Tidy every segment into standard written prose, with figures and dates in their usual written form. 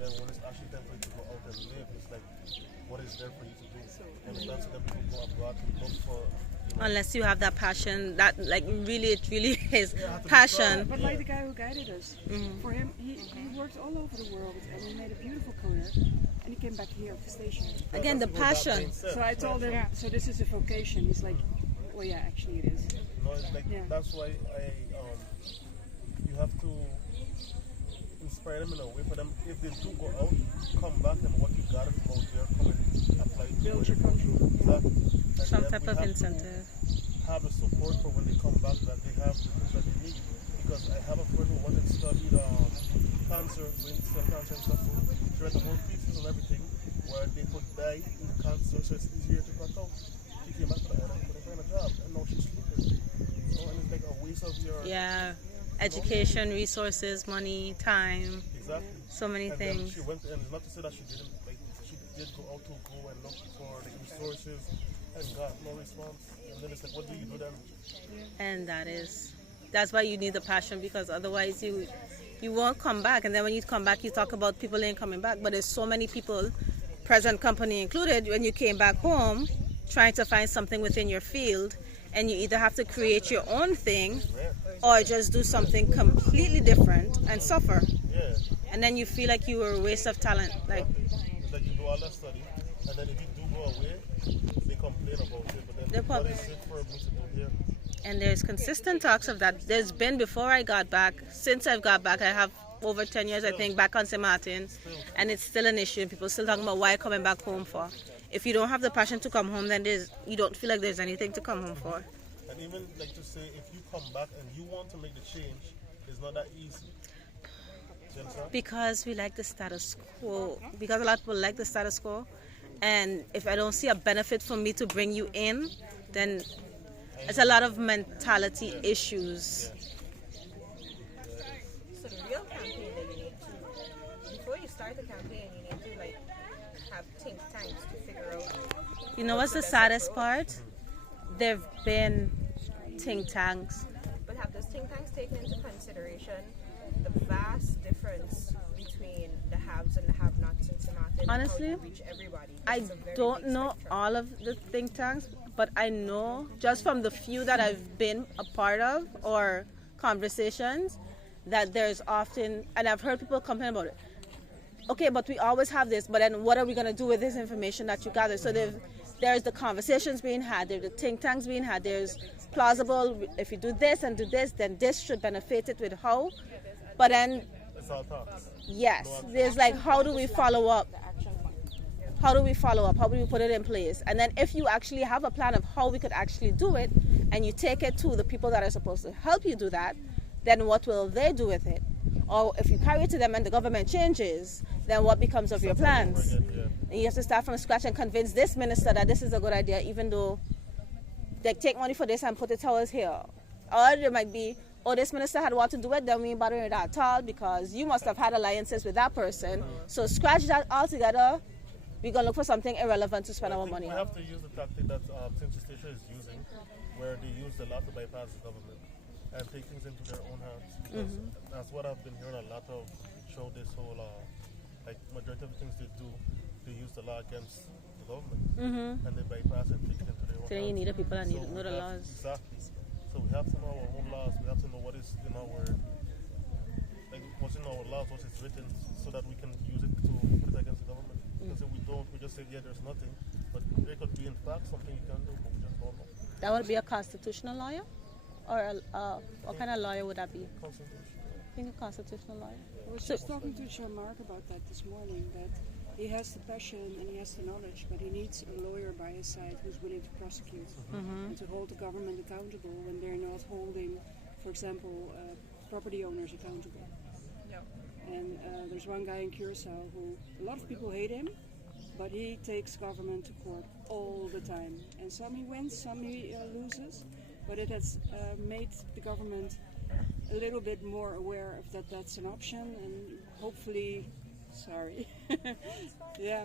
then when it's actually time for you to go out and live, it's like, what is there for you to do? And that's when people go abroad to look for. Unless you have that passion, that like really, it really is Yeah, passion. But like the guy who guided us, for him, he worked all over the world and he made a beautiful career. And he came back here to the station. Again, the passion. So I told him, so this is a vocation. He's like, well, yeah, actually it is. No, it's like that's why you have to inspire them in a way for them. If they do go out, come back and what you got out there, come and apply it. Build your country. Exactly. And Some then type we of have to incentive. have a support for when they come back that they have the things that they need. Because I have a friend who went and studied cancer, brain cell cancer and stuff. So she read the whole thesis and everything where they could die in cancer, so it's easier to cut out. She came back to the island, couldn't find a job, and now she's sleeping. And it's like a waste of your education, resources, money, time. Exactly. So many And things. then she went, and not to say that she didn't, like she did go out to go and look for the resources, and got no response. And then it's like, what do you do then? And that's why you need the passion, because otherwise you won't come back. And then when you come back, you talk about people ain't coming back, but there's so many people, present company included, when you came back home trying to find something within your field, and you either have to create your own thing or just do something completely different and suffer. Yeah. And then you feel like you were a waste of talent. Like It's like you do all that study, and then if you do go away, they complain about it. But then what is it for me to do here? and there's consistent talks of that. There's been before I got back, since I've got back, I have over 10 years, I think, back on St. Martin, and it's still an issue. People still talking about why coming back home for. If you don't have the passion to come home, then you don't feel like there's anything to come home for. And even like to say, if you come back and you want to make the change, it's not that easy. Do you understand? Because we like the status quo. Because a lot of people like the status quo, and if I don't see a benefit for me to bring you in, then it's a lot of mentality issues. So the real campaign that you need to, before you start the campaign, you need to like have think tanks to figure out. You know what's the saddest part? There've been think tanks. But have those think tanks taken into consideration the vast difference between the haves and the have-nots in St. Martin? Honestly, and how you reach everybody? I It's a very don't big know spectrum. all of the think tanks, but I know just from the few that I've been a part of or conversations that there's often, and I've heard people complain about it. Okay, but we always have this, but then what are we going to do with this information that you gather? So there's the conversations being had, there's the think tanks being had, there's plausible, if you do this and do this, then this should benefit it with how. But then, It's all talks. yes, there's like, how do we follow up? How do we follow up? How do we put it in place? And then if you actually have a plan of how we could actually do it, and you take it to the people that are supposed to help you do that, then what will they do with it? Or if you carry it to them and the government changes, then what becomes of your plans? And you have to start from scratch and convince this minister that this is a good idea, even though they take money for this and put the towers here. Or there might be, oh, this minister had want to do it, then we ain't bothering with that at all because you must have had alliances with that person. So scratch that altogether. We're going to look for something irrelevant to spend our money We on. have to use the tactic that St. Station is using, where they use the law to bypass the government and take things into their own hands. Because that's what I've been hearing a lot of show this whole, like majority of the things they do, they use the law against the government and they bypass and take it into their own So then you hands. need the people that So know we the have- laws. Exactly. So we have to know our own laws. We have to know what is in our, like what's in our laws, what is written, so that we can use it to put it against the government. Because if we don't, we just say, yeah, there's nothing. But there could be, in fact, something you can do, but we just don't know. That would be a constitutional lawyer? Or what kind of lawyer would that be? Constitution. I think a constitutional lawyer. I was So- just talking to Jean-Marc about that this morning, that he has the passion and he has the knowledge, but he needs a lawyer by his side who's willing to prosecute and to hold the government accountable when they're not holding, for example, property owners accountable. Yeah. And there's one guy in Curacao who, a lot of people hate him, but he takes government to court all the time. And some he wins, some he loses, but it has made the government a little bit more aware of that's an option, and hopefully, sorry, yeah.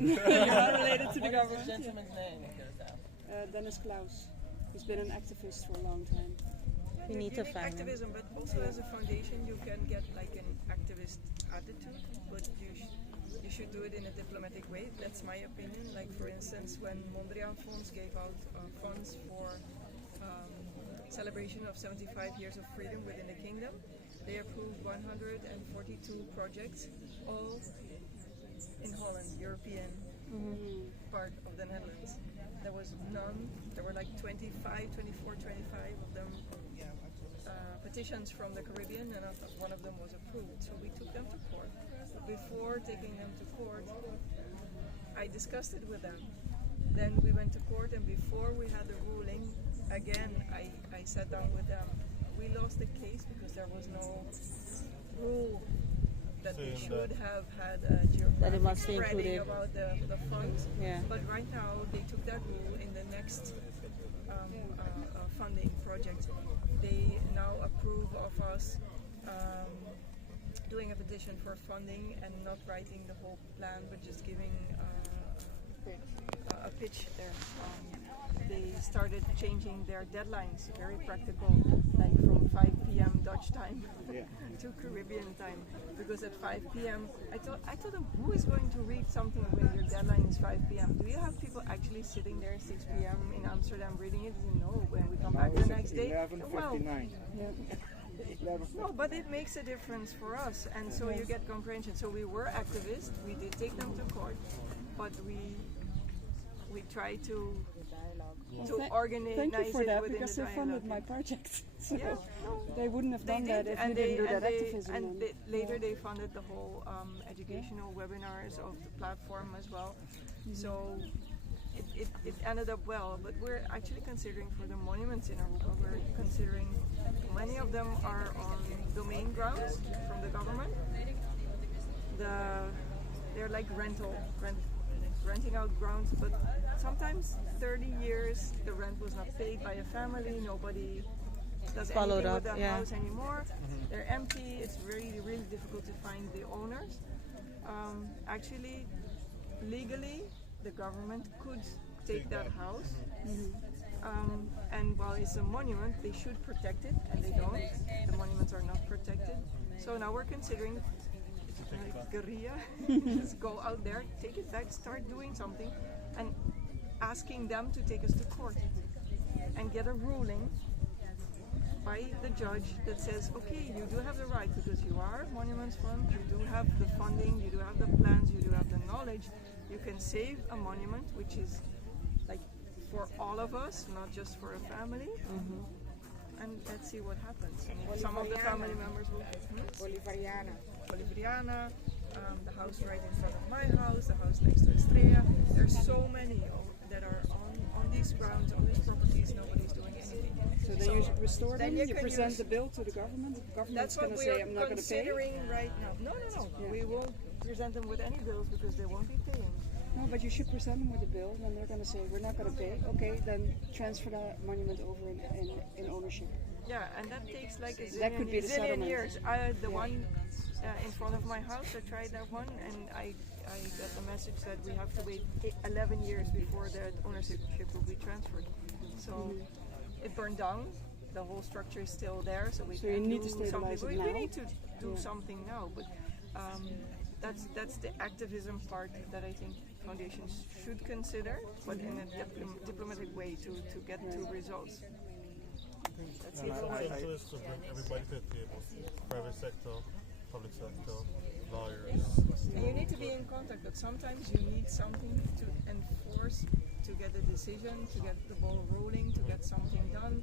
You're not related to the government. Gentleman's name in Curacao. Dennis Klaus. He's been an activist for a long time. We need to find them. activism, but also as a foundation, you can get like an activist attitude in a diplomatic way. That's my opinion. Like for instance, when Mondriaan Fonds gave out funds for celebration of 75 years of freedom within the kingdom, they approved 142 projects, all in Holland, European part of the Netherlands. There was none, there were like 25 of them petitions from the Caribbean, and one of them was approved. So we took them to court. But before taking them to court, I discussed it with them. Then we went to court, and before we had the ruling, again, I sat down with them. We lost the case because there was no rule that they should have had a geographic spreading about the funds. Yeah. But right now, they took that rule in the next funding project. They now approve of us doing a petition for funding and not writing the whole plan, but just giving a pitch there. They started changing their deadlines, very practical, like from 5 p.m. Dutch time to Caribbean time. Because at 5 p.m., I told them, who is going to read something when your deadline is 5 p.m.? Do you have people actually sitting there 6 p.m. in Amsterdam reading it? No, when we come back the next day, 11:59. no, but it makes a difference for us, and so you get comprehension. So we were activists, we did take them to court, but we tried to organize Thank you for it that, within because the they funded dialogue. my project. So Yeah, they wouldn't have they done that did, if and you they didn't do that and activism. and then. later they funded the whole educational webinars of the platform as well. So it ended up well, but we're actually considering for the monuments in Aruba, we're considering many of them are on domain grounds from the government. They're like renting out grounds, but sometimes 30 years the rent was not paid by a family, nobody does Followed anything up, with the yeah. house anymore. They're empty, it's really, really difficult to find the owners. Actually, legally, the government could take that house. And while it's a monument, they should protect it, and they don't. The monuments are not protected. So now we're considering guerrilla, just go out there, take it back, start doing something, and asking them to take us to court and get a ruling by the judge that says, okay, you do have the right because you are Monuments Fund, you do have the funding, you do have the plans, you do have the knowledge, you can save a monument, which is like for all of us, not just for a family. And let's see what happens. And if some of the family members will Bolivariana. Bolivariana, the house right in front of my house, the house next to Estrella. There's so many that are on these grounds, on these properties, nobody's doing anything. So then you restore them, then you can present use- the bill to the government. The government's That's what going to we say, are I'm not going to pay. considering right now. No. Yeah. We won't present them with any bills because they won't be paying. No, but you should present them with a bill, and they're going to say, we're not going to pay. Okay, then transfer the monument over in ownership. Yeah, and that takes like a That could be the zillion settlement. years. The one in front of my house, I tried that one, and I got the message that we have to wait 11 years before that ownership will be transferred. So it burned down. The whole structure is still there, so we So you can need do to stabilize something. it We now? need to do something now, but that's the activism part that I think foundations should consider, but in a diplomatic way to get to results. That's it. Consensus to bring everybody to the table. Private sector, public sector, lawyers. And you need to be in contact, but sometimes you need something to enforce, to get a decision, to get the ball rolling, to get something done.